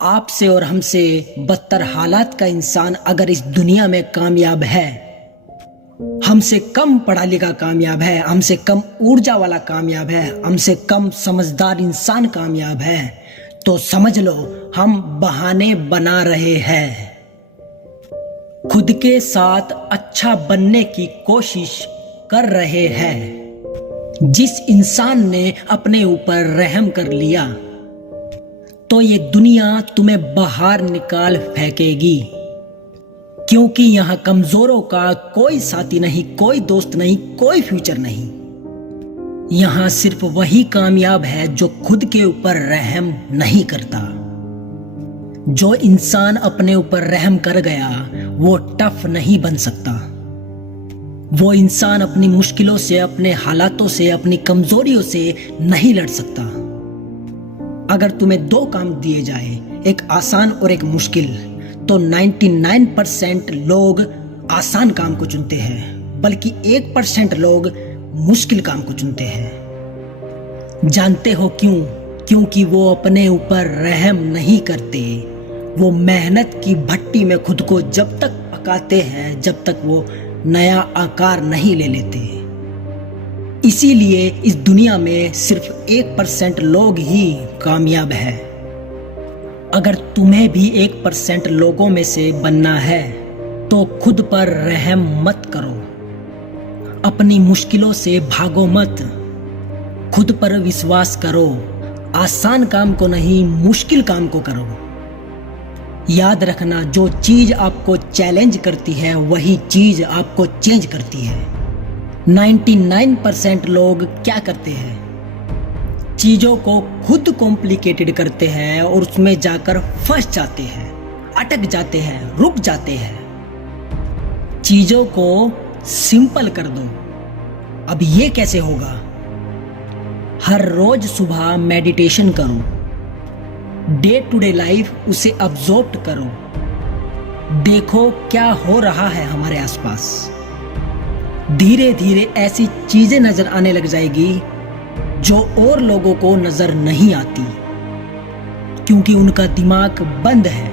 आपसे और हमसे बदतर हालात का इंसान अगर इस दुनिया में कामयाब है, हमसे कम पढ़ा लिखा कामयाब है, हमसे कम ऊर्जा वाला कामयाब है, हमसे कम समझदार इंसान कामयाब है, तो समझ लो हम बहाने बना रहे हैं। खुद के साथ अच्छा बनने की कोशिश कर रहे हैं। जिस इंसान ने अपने ऊपर रहम कर लिया तो ये दुनिया तुम्हें बाहर निकाल फेंकेगी, क्योंकि यहां कमजोरों का कोई साथी नहीं, कोई दोस्त नहीं, कोई फ्यूचर नहीं। यहां सिर्फ वही कामयाब है जो खुद के ऊपर रहम नहीं करता। जो इंसान अपने ऊपर रहम कर गया वो टफ नहीं बन सकता। वो इंसान अपनी मुश्किलों से, अपने हालातों से, अपनी कमजोरियों से नहीं लड़ सकता। अगर तुम्हें दो काम दिए जाए, एक आसान और एक मुश्किल, तो 99% लोग आसान काम को चुनते हैं, बल्कि 1% लोग मुश्किल काम को चुनते हैं। जानते हो क्यों? क्योंकि वो अपने ऊपर रहम नहीं करते। वो मेहनत की भट्टी में खुद को जब तक पकाते हैं जब तक वो नया आकार नहीं ले लेते। इसीलिए इस दुनिया में सिर्फ 1% लोग ही कामयाब है। अगर तुम्हें भी 1% लोगों में से बनना है तो खुद पर रहम मत करो। अपनी मुश्किलों से भागो मत, खुद पर विश्वास करो। आसान काम को नहीं, मुश्किल काम को करो। याद रखना, जो चीज आपको चैलेंज करती है वही चीज आपको चेंज करती है। 99% लोग क्या करते हैं? चीजों को खुद कॉम्प्लिकेटेड करते हैं और उसमें जाकर फंस जाते हैं, अटक जाते हैं, रुक जाते हैं। चीजों को सिंपल कर दो। अब ये कैसे होगा? हर रोज सुबह मेडिटेशन करो। डे टू डे लाइफ उसे ऑब्जर्व करो। देखो क्या हो रहा है हमारे आसपास। धीरे धीरे ऐसी चीजें नजर आने लग जाएगी जो और लोगों को नजर नहीं आती, क्योंकि उनका दिमाग बंद है।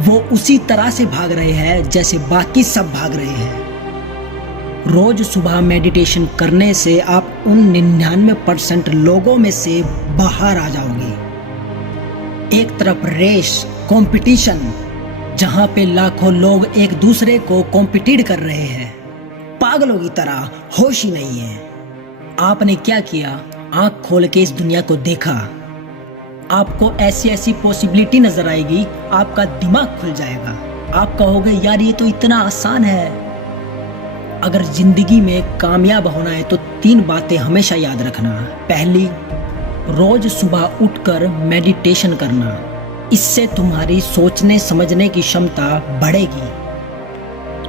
वो उसी तरह से भाग रहे हैं जैसे बाकी सब भाग रहे हैं। रोज सुबह मेडिटेशन करने से आप उन 99% लोगों में से बाहर आ जाओगे। एक तरफ रेस, कंपटीशन, जहां पे लाखों लोग एक दूसरे को कॉम्पिटिट कर रहे हैं, पागलों की तरह, होश ही नहीं है। आपने क्या किया? आंख खोल के इस दुनिया को देखा। आपको ऐसी ऐसी पॉसिबिलिटी नजर आएगी, आपका दिमाग खुल जाएगा। आप कहोगे यार ये तो इतना आसान है। अगर जिंदगी में कामयाब होना है तो 3 बातें हमेशा याद रखना। पहली, रोज सुबह उठकर मेडिटेशन करना। इससे तुम्हारी सोचने समझने की क्षमता बढ़ेगी।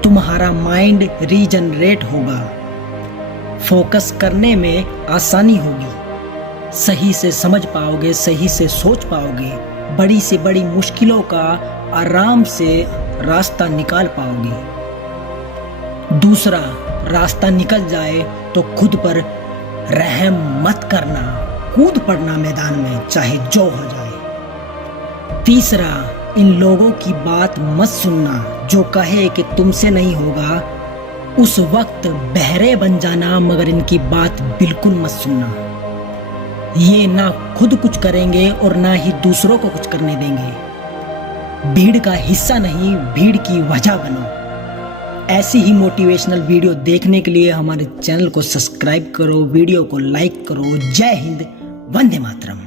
तुम्हारा माइंड रीजनरेट होगा। फोकस करने में आसानी होगी। सही से समझ पाओगे, सही से सोच पाओगे। बड़ी से बड़ी मुश्किलों का आराम से रास्ता निकाल पाओगे। दूसरा, रास्ता निकल जाए तो खुद पर रहम मत करना। कूद पड़ना मैदान में, चाहे जो हो जाए। तीसरा, इन लोगों की बात मत सुनना जो कहे कि तुमसे नहीं होगा। उस वक्त बहरे बन जाना, मगर इनकी बात बिल्कुल मत सुनना। ये ना खुद कुछ करेंगे और ना ही दूसरों को कुछ करने देंगे। भीड़ का हिस्सा नहीं, भीड़ की वजह बनो। ऐसी ही मोटिवेशनल वीडियो देखने के लिए हमारे चैनल को सब्सक्राइब करो, वीडियो को लाइक करो। जय हिंद, वंदे मातरम।